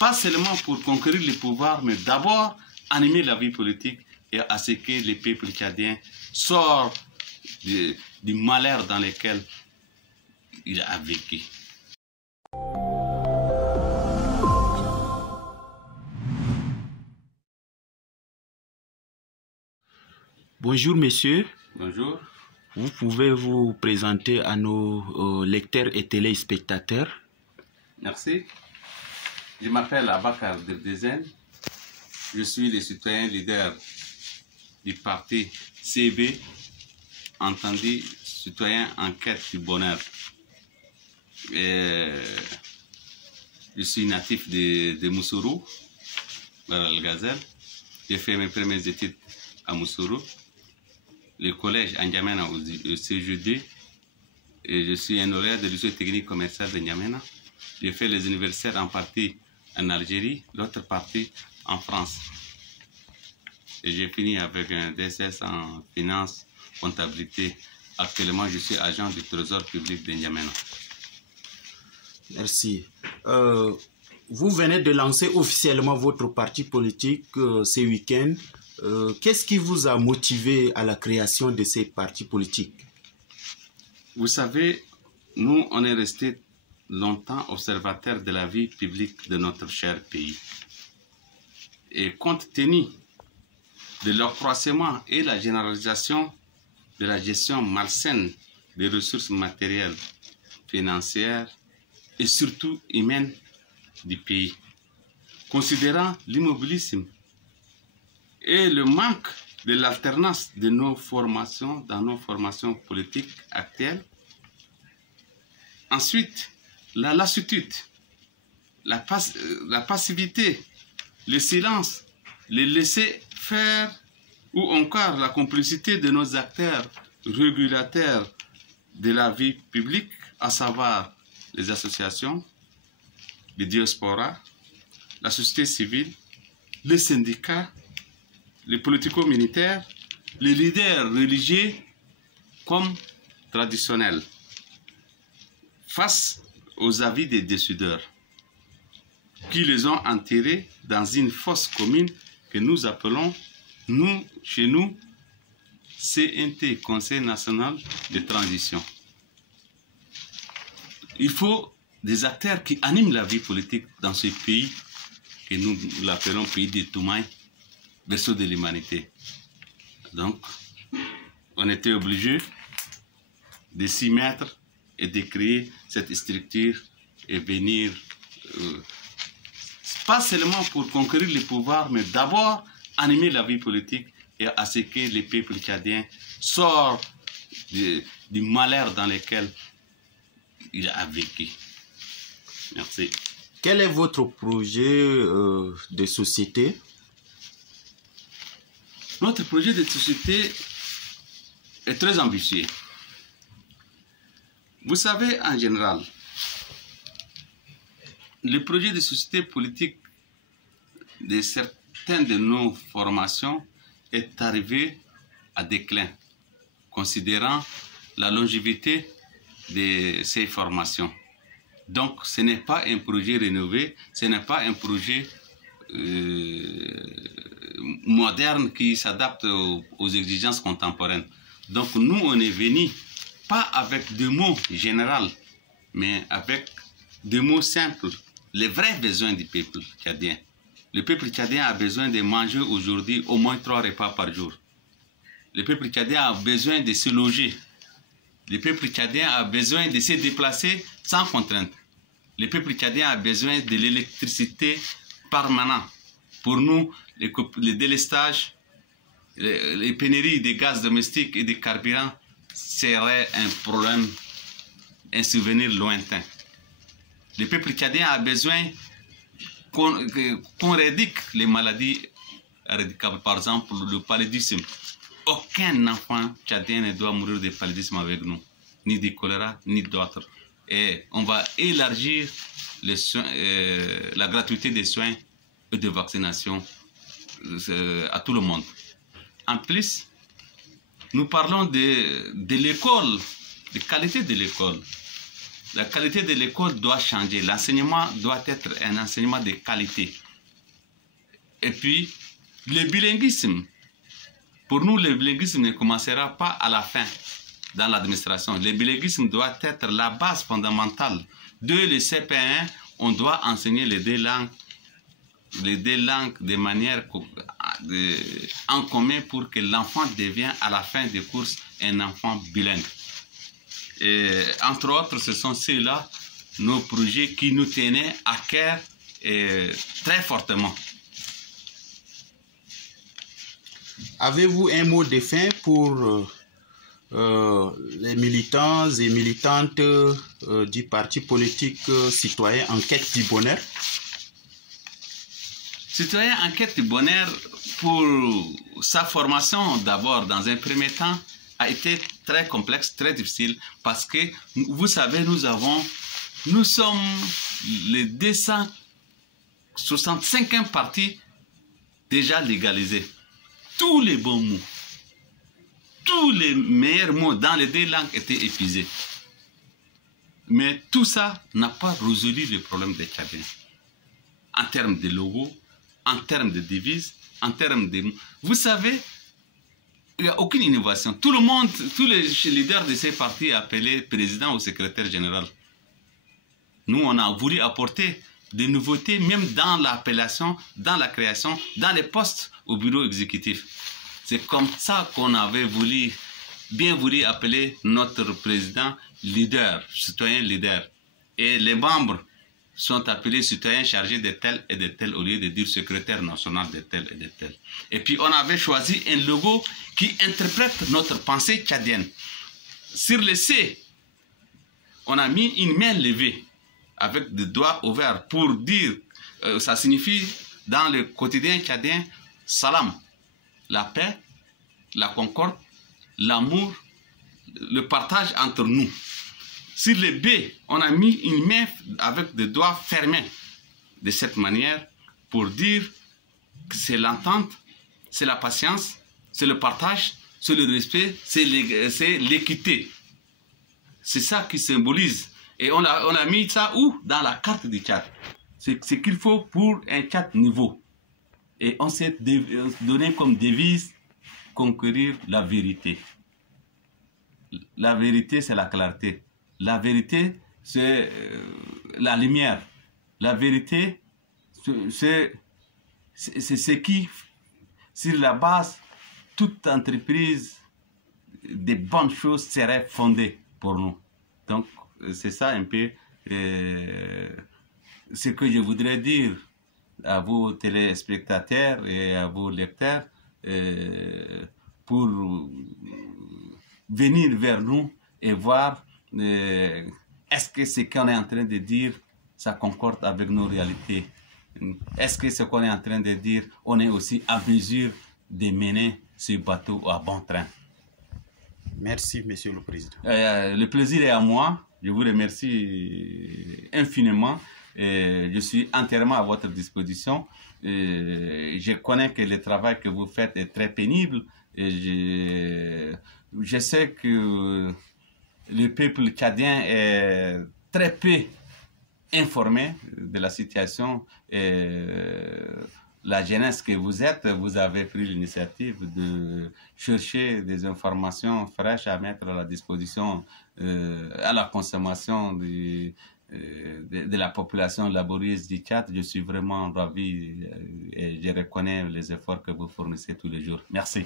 pas seulement pour conquérir le pouvoir, mais d'abord animer la vie politique et à ce que les peuples tchadiens sortent du malheur dans lequel il a vécu. Bonjour messieurs. Bonjour. Vous pouvez vous présenter à nos lecteurs et téléspectateurs. Merci. Je m'appelle Abakar Derdezen. Je suis le citoyen leader du parti CB, entendu citoyen en quête du bonheur. Je suis natif de Moussourou, le Gazelle. J'ai fait mes premières études à Moussourou, le collège à N'Djamena au CGD, et je suis un lauréat de lycée technique commercial de N'Djamena. J'ai fait les universités en partie en Algérie, l'autre partie en France. Et j'ai fini avec un DSS en finance, comptabilité. Actuellement, je suis agent du Trésor public de N'Djamena. Merci. Vous venez de lancer officiellement votre parti politique ce week-end. Qu'est-ce qui vous a motivé à la création de ces partis politiques? Vous savez, nous, on est restés longtemps observateurs de la vie publique de notre cher pays. Et compte tenu de l'accroissement et la généralisation de la gestion malsaine des ressources matérielles, financières et surtout humaines du pays, considérant l'immobilisme et le manque de l'alternance de nos formations dans nos formations politiques actuelles, ensuite la lassitude, la passivité, le silence, le laisser-faire ou encore la complicité de nos acteurs régulateurs de la vie publique, à savoir les associations, les diasporas, la société civile, les syndicats, les politico-militaires, les leaders religieux comme traditionnels, face aux avis des décideurs, qui les ont enterrés dans une fosse commune que nous appelons, nous, chez nous, CNT, Conseil national de transition. Il faut des acteurs qui animent la vie politique dans ce pays, que nous l'appelons pays de Toumaï, berceau de l'humanité. Donc, on était obligé de s'y mettre et de créer cette structure et venir, pas seulement pour conquérir le pouvoir, mais d'abord animer la vie politique et à ce que les peuples tchadiens sortent du malheur dans lequel il a vécu. Merci. Quel est votre projet de société? Notre projet de société est très ambitieux. Vous savez, en général, le projet de société politique de certaines de nos formations est arrivé à déclin, considérant la longévité de ces formations. Donc, ce n'est pas un projet rénové, ce n'est pas un projet moderne qui s'adapte aux exigences contemporaines. Donc, nous, on est venus pas avec des mots généraux, mais avec des mots simples, les vrais besoins du peuple tchadien. Le peuple tchadien a besoin de manger aujourd'hui au moins 3 repas par jour. Le peuple tchadien a besoin de se loger. Le peuple tchadien a besoin de se déplacer sans contrainte. Le peuple tchadien a besoin de l'électricité permanente. Pour nous, le délestage, les pénuries de gaz domestique et de carburant serait un problème, un souvenir lointain. Le peuple tchadien a besoin qu'on éradique les maladies éradicables, par exemple le paludisme. Aucun enfant tchadien ne doit mourir de paludisme avec nous, ni de choléra, ni d'autres. Et on va élargir les soins, la gratuité des soins et de vaccination à tout le monde. En plus, nous parlons de l'école, de qualité de l'école. La qualité de l'école doit changer. L'enseignement doit être un enseignement de qualité. Et puis, le bilinguisme. Pour nous, le bilinguisme ne commencera pas à la fin dans l'administration. Le bilinguisme doit être la base fondamentale. De le CP1, on doit enseigner les deux langues de manière en commun pour que l'enfant devienne à la fin des courses un enfant bilingue. Et, entre autres, ce sont ceux-là, nos projets qui nous tenaient à cœur très fortement. Avez-vous un mot de fin pour les militants et militantes du parti politique citoyen en quête du bonheur? Citoyen en quête du bonheur, pour sa formation d'abord, dans un premier temps, a été très complexe, très difficile, parce que, vous savez, nous sommes les 265e partis déjà légalisés. Tous les bons mots, tous les meilleurs mots dans les deux langues étaient épuisés. Mais tout ça n'a pas résolu le problème des Tchadiens. En termes de logo, en termes de devises, en termes de... Vous savez, il n'y a aucune innovation. Tout le monde, tous les leaders de ces partis appelés président ou secrétaire général. Nous, on a voulu apporter des nouveautés, même dans l'appellation, dans la création, dans les postes au bureau exécutif. C'est comme ça qu'on avait bien voulu appeler notre président leader, citoyen leader. Et les membres sont appelés citoyens chargés de tel et de tel au lieu de dire secrétaire national de tel et de tel. Et puis on avait choisi un logo qui interprète notre pensée tchadienne. Sur le C, on a mis une main levée avec des doigts ouverts pour dire, ça signifie dans le quotidien tchadien, salam, la paix, la concorde, l'amour, le partage entre nous. Sur le B, on a mis une main avec des doigts fermés de cette manière pour dire que c'est l'entente, c'est la patience, c'est le partage, c'est le respect, c'est l'équité. C'est ça qui symbolise. Et on a mis ça où? Dans la carte du Tchad. C'est ce qu'il faut pour un Tchad nouveau. Et on s'est donné comme devise conquérir la vérité. La vérité, c'est la clarté. La vérité, c'est la lumière. La vérité, c'est ce qui, sur la base, toute entreprise de bonnes choses serait fondée pour nous. Donc, c'est ça un peu ce que je voudrais dire à vos téléspectateurs et à vos lecteurs pour venir vers nous et voir est-ce que ce qu'on est en train de dire, ça concorde avec nos réalités? Est-ce que ce qu'on est en train de dire, on est aussi à mesure de mener ce bateau à bon train? Merci, Monsieur le Président. Le plaisir est à moi. Je vous remercie infiniment. Je suis entièrement à votre disposition. Je connais que le travail que vous faites est très pénible. Je sais que le peuple tchadien est très peu informé de la situation. La jeunesse que vous êtes, vous avez pris l'initiative de chercher des informations fraîches à mettre à la disposition, à la consommation de la population laborieuse du Tchad. Je suis vraiment ravi et je reconnais les efforts que vous fournissez tous les jours. Merci.